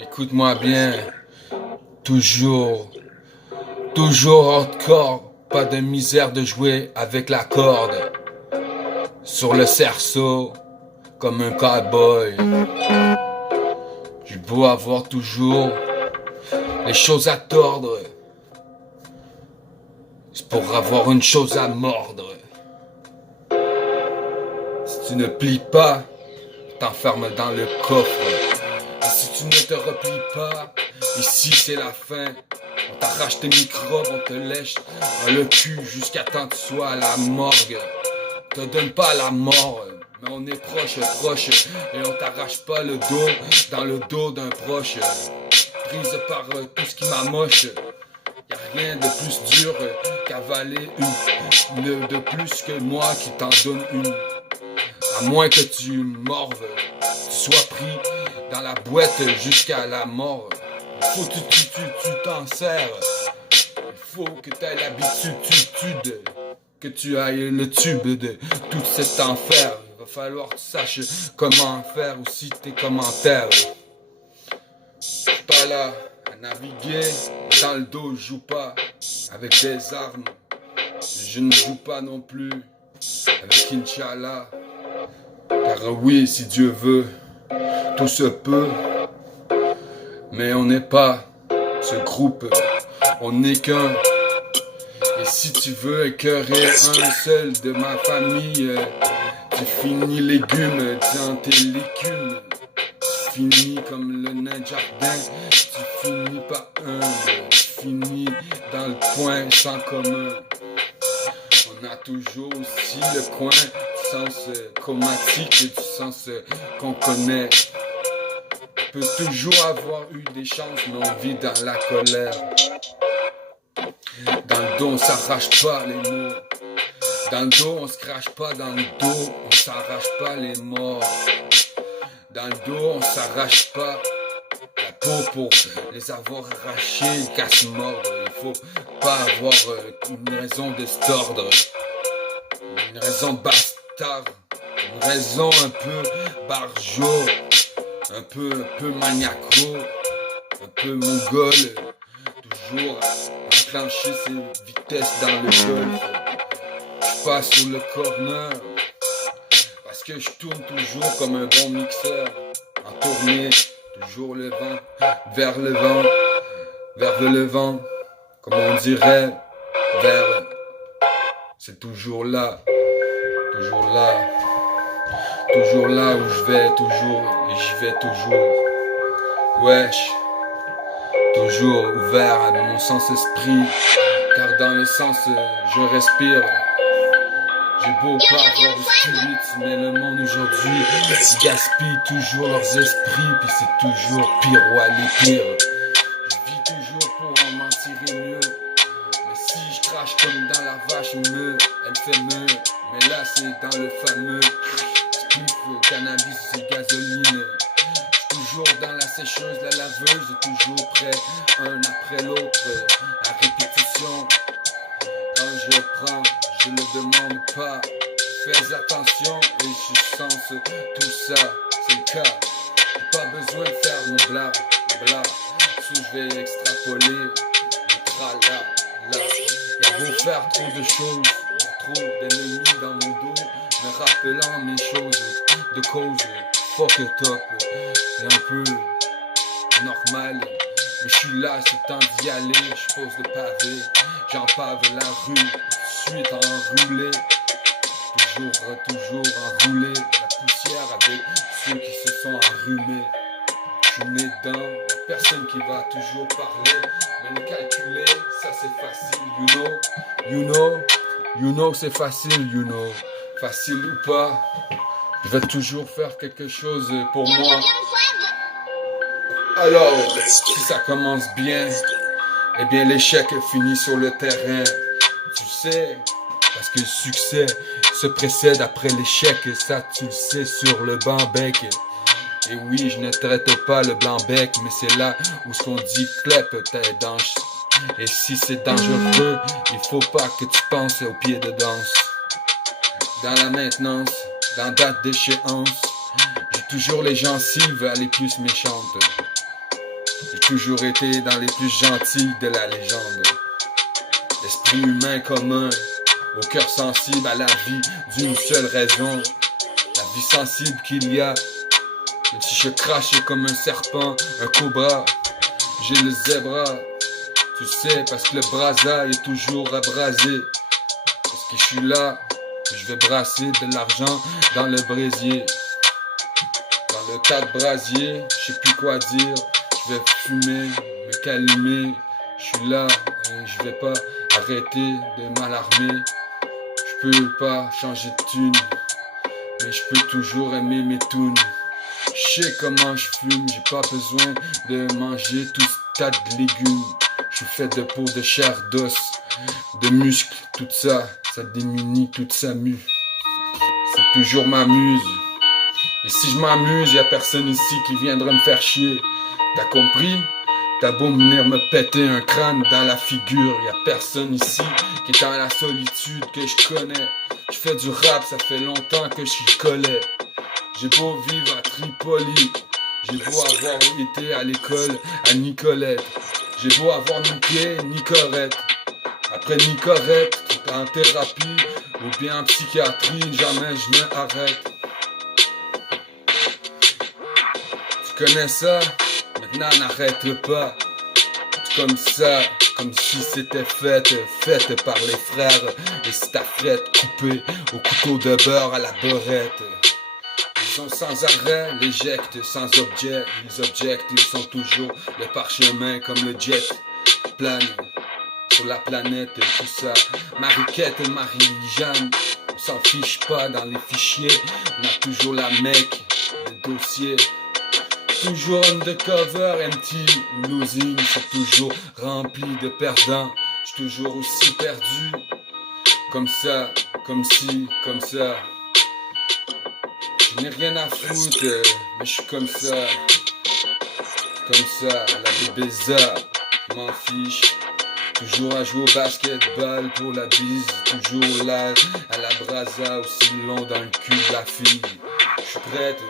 Écoute-moi bien, toujours, toujours hardcore, pas de misère de jouer avec la corde, sur le cerceau, comme un cowboy. J'ai beau avoir toujours les choses à tordre, c'est pour avoir une chose à mordre. Si tu ne plies pas, t'enfermes dans le coffre. Et si tu ne te replies pas, ici c'est la fin. On t'arrache tes microbes, on te lèche dans le cul jusqu'à temps que tu sois à la morgue. On te donne pas la mort, mais on est proche, et on t'arrache pas le dos dans le dos d'un proche. Prise par tout ce qui m'amoche. Y'a rien de plus dur qu'avaler une de plus que moi qui t'en donne une. À moins que tu morves, tu sois pris dans la boîte jusqu'à la mort. Il faut que tu t'en sers. Il faut que tu aies l'habitude, que tu ailles le tube de tout cet enfer. Il va falloir que tu saches comment faire aussi tes commentaires. Je suis pas là à naviguer dans le dos, je joue pas avec des armes. Je ne joue pas non plus avec Inch'Allah. Car oui, si Dieu veut, tout se peut. Mais on n'est pas ce groupe, on n'est qu'un. Et si tu veux écœurer un seul de ma famille, tu finis légumes dans tes légumes. Tu finis comme le nain de jardin, tu finis pas humble, tu finis dans le coin sans commun. On a toujours aussi le coin du sens chromatique et du sens qu'on connaît. On peut toujours avoir eu des chances, mais on vit dans la colère. Dans le dos, on s'arrache pas les mots. Dans le dos, on se crache pas dans le dos, on s'arrache pas les morts. Dans le dos, on s'arrache pas la peau pour les avoir arrachés, casse-mordre. Il faut pas avoir une raison de se tordre, une raison bastard, une raison un peu barjot, un peu maniaco, un peu mongol, toujours enclencher ses vitesses dans le golf. Je passe sur le corner parce que je tourne toujours comme un bon mixeur, en tournée, toujours le vent, vers le vent, vers le vent, comme on dirait, vers, c'est toujours là, toujours là, toujours là où je vais, toujours, et j'y vais toujours, wesh, toujours ouvert à mon sens-esprit, car dans le sens, je respire. J'ai beau pas avoir de spirit, mais le monde aujourd'hui gaspille toujours leurs esprits, puis c'est toujours pire ou aller pire. Je vis toujours pour en tirer mieux, mais si je crache comme dans la vache meuh, elle fait meuh, mais là c'est dans le fameux spliff, cannabis et gasoline. Toujours dans la sécheuse, la laveuse, toujours prêt, un après l'autre, à répétition. Quand je prends, je ne demande pas, fais attention et je sens tout ça, c'est le cas. J'ai pas besoin de faire mon bla, si je vais extrapoler, le trala, là. Il faut faire trop de choses, trop d'ennemis dans mon dos, me rappelant mes choses de cause, fuck it up, c'est un peu normal. Mais je suis là, c'est le temps d'y aller, je pose le pavé, j'en pave la rue, suite enroulé, toujours enroulé, la poussière avec ceux qui se sont enrhumés. Je suis né dedans, personne qui va toujours parler, mais le calculer, ça c'est facile, you know c'est facile, facile ou pas, je vais toujours faire quelque chose pour moi. Alors, si ça commence bien, eh bien l'échec finit sur le terrain. Tu sais, parce que le succès se précède après l'échec, ça tu le sais sur le banc-bec. Et oui, je ne traite pas le blanc-bec, mais c'est là où ce qu'on dit clep tes dents. Et si c'est dangereux, il faut pas que tu penses au pied de danse. Dans la maintenance, dans date d'échéance, j'ai toujours les gencives les plus méchantes. J'ai toujours été dans les plus gentils de la légende. L'esprit humain commun, au cœur sensible à la vie d'une seule raison. La vie sensible qu'il y a, même si je crache comme un serpent, un cobra, j'ai le zébra. Tu sais, parce que le brasa est toujours abrasé. Parce que je suis là, je vais brasser de l'argent dans le brésier. Dans le tas de brasier, je sais plus quoi dire. Je vais fumer, me calmer. Je suis là et je vais pas arrêter de m'alarmer. Je peux pas changer de thune, mais je peux toujours aimer mes tunes. Je sais comment je fume, j'ai pas besoin de manger tout ce tas de légumes. Je suis fait de peau, de chair, d'os, de muscles, tout ça, ça démunit toute sa mue. C'est toujours ma muse. Et si je m'amuse, y'a personne ici qui viendra me faire chier. T'as compris? T'as beau venir me péter un crâne dans la figure, y'a personne ici qui est dans la solitude que je connais. Je fais du rap, ça fait longtemps que j'y collais. J'ai beau vivre à Tripoli, j'ai beau avoir été à l'école à Nicolette. J'ai beau avoir niqué Nicorette. Après Nicorette, en thérapie ou bien en psychiatrie, jamais je m'arrête. Tu connais ça? Maintenant n'arrête pas. Comme ça, comme si c'était faite par les frères. Et si ta frette coupée au couteau de beurre à la beurrette. Ils sont sans arrêt, l'éjectent sans objet. Ils objectent, ils sont toujours le parchemin comme le jet plane sur la planète et tout ça. Mariquette, Marie-Jeanne, on s'en fiche pas dans les fichiers. On a toujours la mec, le dossier. Toujours undercover, empty, losing, c'est toujours rempli de perdants. J'suis toujours aussi perdu, comme ça, comme ci, comme ça. Je n'ai rien à foutre, mais je suis comme ça, la bébéza, je m'en fiche. Toujours à jouer au basketball pour la bise, toujours là, à la brasa, aussi long dans le cul de la fille. Je suis prête.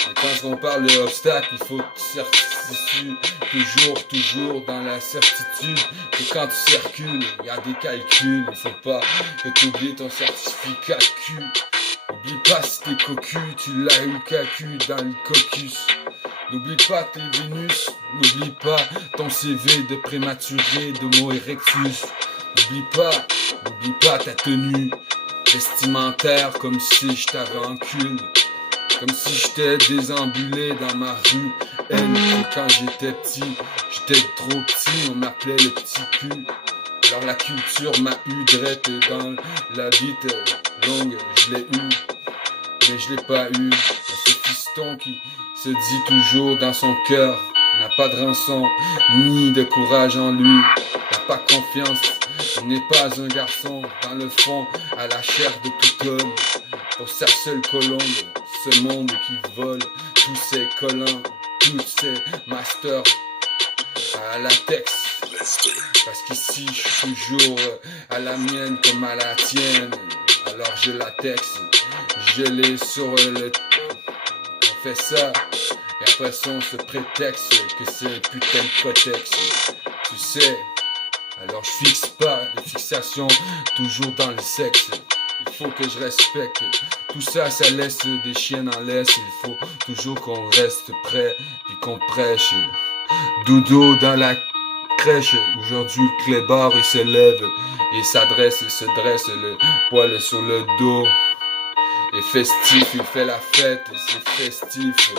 Et quand on parle d'obstacles, il faut toujours dans la certitude que quand tu circules, il y a des calculs. Il faut pas que tu oublies ton certificat Q. N'oublie pas si t'es cocu, tu l'as eu cacu dans le caucus. N'oublie pas tes Vénus, n'oublie pas ton CV de prématuré d'Homo erectus. N'oublie pas ta tenue vestimentaire comme si je t'avais encule. Comme si j'étais désambulé dans ma rue. Quand j'étais petit, j'étais trop petit, on m'appelait le petit cul. Alors la culture m'a eu drette dans la bite longue, je l'ai eu, mais je l'ai pas eu. Ce fiston qui se dit toujours dans son cœur, n'a pas de rançon, ni de courage en lui, n'a pas confiance, n'est pas un garçon, dans le fond, à la chair de tout homme, pour sa seule colombe. Ce monde qui vole tous ses collants, tous ses masters à latex. Parce qu'ici je suis toujours à la mienne comme à la tienne. Alors je latex, je l'ai sur le... On fait ça, et après ça on se prétexte que c'est putain de prétexte. Tu sais, alors je fixe pas les fixations toujours dans le sexe. Il faut que je respecte. Tout ça, ça laisse des chiens en laisse. Il faut toujours qu'on reste prêt puis qu'on prêche. Doudou dans la crèche. Aujourd'hui, le clébard, il se lève et s'adresse et se dresse le poil sur le dos. Et festif, il fait la fête et c'est festif.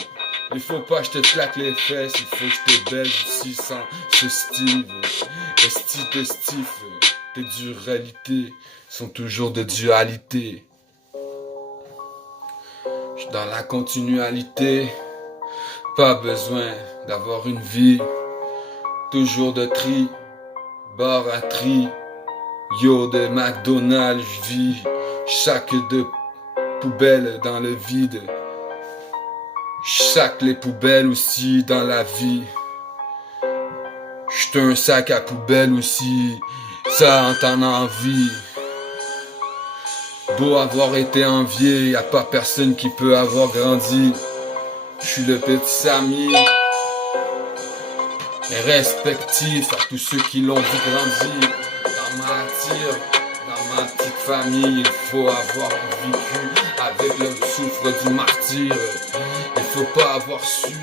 Il faut pas que je te claque les fesses. Il faut que je te baise aussi sans ce Steve. Esti de Steve. Tes dualités sont toujours de dualité. Je suis dans la continualité. Pas besoin d'avoir une vie. Toujours de tri. Bar à tri. Yo de McDonald's, je vis. Sac de poubelle dans le vide. Je sac les poubelles aussi dans la vie. J'suis un sac à poubelle aussi. Ça en t'en envie. Beau avoir été envié, y a pas personne qui peut avoir grandi. Je suis le petit Samy. Et respectif à tous ceux qui l'ont vu grandir. Dans ma petite famille, il faut avoir vécu avec le souffle du martyr. Il faut pas avoir su,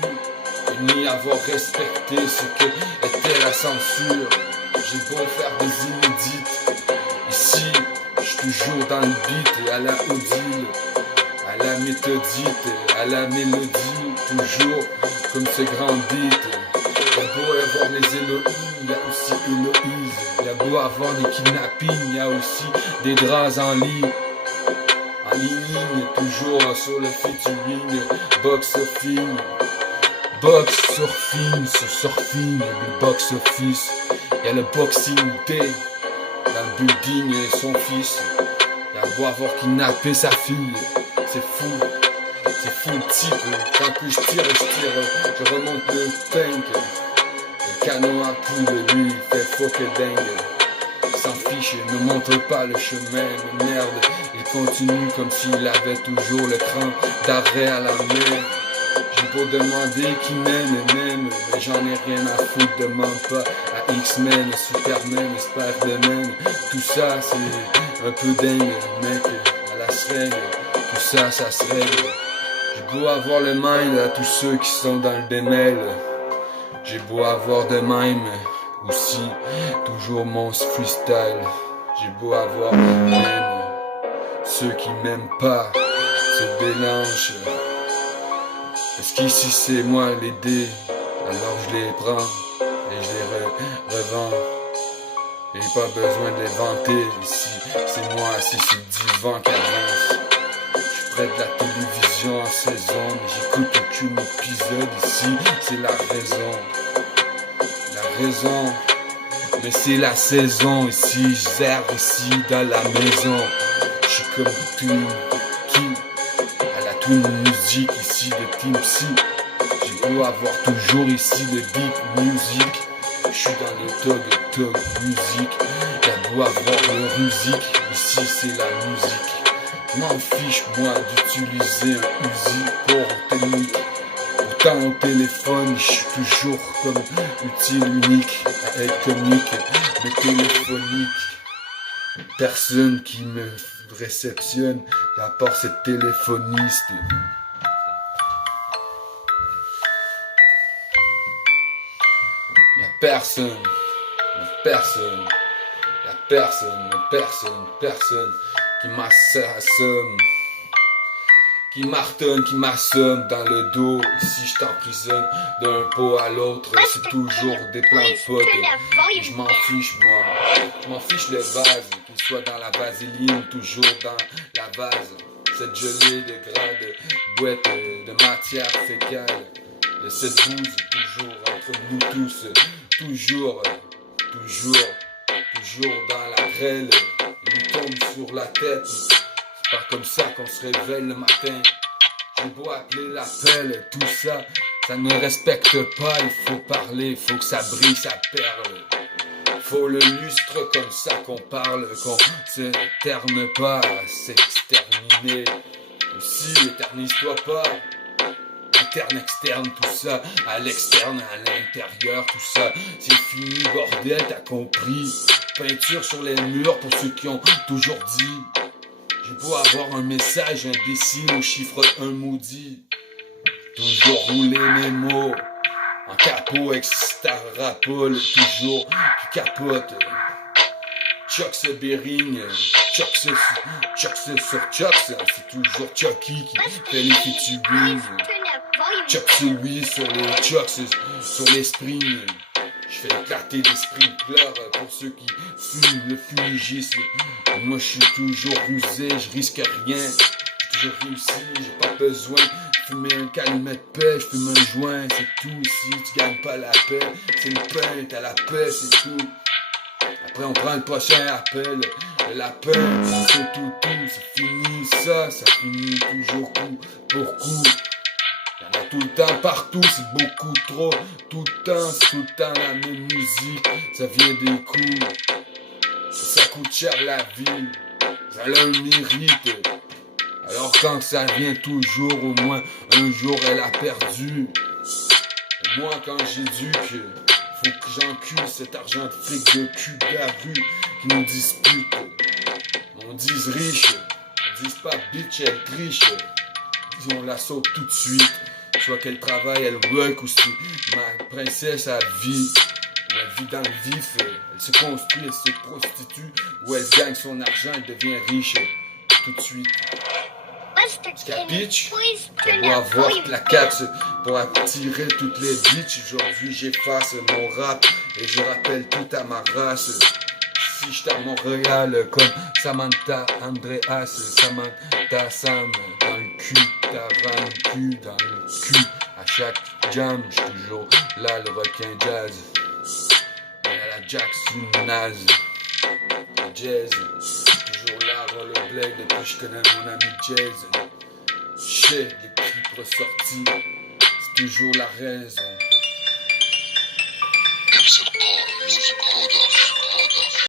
ni avoir respecté ce que était la censure. J'ai beau faire des inédites, ici, je suis toujours dans le beat, à la odile, à la méthodite, à la mélodie, toujours comme ce grand beat. Il y a beau avoir les Elohim, il y a aussi Héloïse. Il y a beau avoir des kidnappings, il y a aussi des draps en ligne. En ligne, toujours sur le featuring, box surfing. Box surfing, sur surfing, le box office. Il y a le boxing day, dans le building et son fils. Il y a beau avoir kidnappé sa fille, c'est fou. C'est fou le type, quand que je tire, je remonte le tank. Le canon à poule, lui, il fait faux que dingue. Il s'en fiche, il ne montre pas le chemin, mais merde. Il continue comme s'il avait toujours le cran d'arrêt à la main. J'ai beau demander qui m'aime et m'aime, mais j'en ai rien à foutre, demande pas à X-Men, Superman, Spider-Man. Tout ça c'est un peu dingue, mec, à la seringue, tout ça, ça se règle. J'ai beau avoir le mind à tous ceux qui sont dans le démêle. J'ai beau avoir de même aussi, toujours mon freestyle. J'ai beau avoir même ceux qui m'aiment pas, se mélangent. Parce qu'ici c'est moi l'aider, alors je les prends et je les revends. J'ai pas besoin de les vanter, ici c'est moi assis sur le divan qui avance. Près de la télévision en saison, mais j'écoute aucun épisode ici, c'est la raison. La raison, mais c'est la saison ici, je zère ici dans la maison. Je suis comme tout qui à la twin musique ici de Team C. J'ai beau avoir toujours ici le beat music. Je suis dans le tog musique. Y'a beau avoir le musique, ici c'est la musique. M'en fiche moi d'utiliser un Uzi pour technique. Pourtant au téléphone je suis toujours comme utile unique à être comique, mais téléphonique. Personne qui me réceptionne à part cette téléphoniste. Y'a personne qui m'assomme, qui martonne, qui m'assomme dans le dos. Ici je t'emprisonne d'un pot à l'autre, c'est toujours des plans de potes. Je m'en fiche moi, je m'en fiche le vase, qu'il soit dans la vaseline, toujours dans la vase. Cette gelée de gras de boîte de matière fécale, de cette bouse toujours entre nous tous, toujours dans la grêle, il nous tombe sur la tête. C'est pas comme ça qu'on se réveille le matin. J'ai beau appeler l'appel, tout ça, ça ne respecte pas. Il faut parler, il faut que ça brille, ça perle. Faut le lustre comme ça qu'on parle, qu'on s'éterne pas, s'exterminer. Aussi, éternise-toi pas. Interne, externe, tout ça, à l'externe, à l'intérieur, tout ça, c'est fini, bordel, t'as compris. Peinture sur les murs pour ceux qui ont toujours dit. J'ai beau avoir un message imbécile au chiffre 1 maudit. Toujours rouler mes mots en capot, extrapole, toujours qui capote. Chuck ce Bering, Chuck sur Chuck, c'est toujours Chucky qui fait les featuring. Chuck c'est lui sur les Chucks, sur les springs. Je fais éclater les sprinklers pour ceux qui fument le fumigisme. Moi je suis toujours rusé, je risque rien. J'ai toujours réussi, j'ai pas besoin de fumer un calumet de paix. Je fume un joint, c'est tout. Si tu gagnes pas la paix, c'est le pain, t'as la paix, c'est tout. Après on prend le prochain appel. La paix, c'est tout, c'est fini ça finit toujours coup pour coup. Y'en a tout le temps, partout, c'est beaucoup trop. Tout le temps, c'est tout le temps la même musique. Ça vient des coups. Ça coûte cher la vie. Ça a un mérite. Alors quand ça vient toujours, au moins un jour elle a perdu. Et moi quand j'éduque, faut que j'encule cet argent de fric de cul de la rue qui nous dispute. On dise riche, on dise pas bitch, elle triche. On la saute tout de suite. Soit qu'elle travaille, elle work ou si ma princesse a vie. Ou elle vit dans le vif, elle se construit, elle se prostitue. Ou elle gagne son argent, elle devient riche tout de suite. Capitch, on doit avoir la caxe pour attirer toutes les bitches. Aujourd'hui j'efface mon rap et je rappelle toute à ma race. Si j'étais à Montréal comme Samantha Andreas, Samantha Sam, dans le cul, t'as le cul, dans le cul. À chaque jam, j'suis toujours là, le requin jazz. Et à la Jack sous naze, le jazz, toujours là, rollerblade, depuis je connais mon ami jazz. J'sais les clips ressortis, c'est toujours la raison.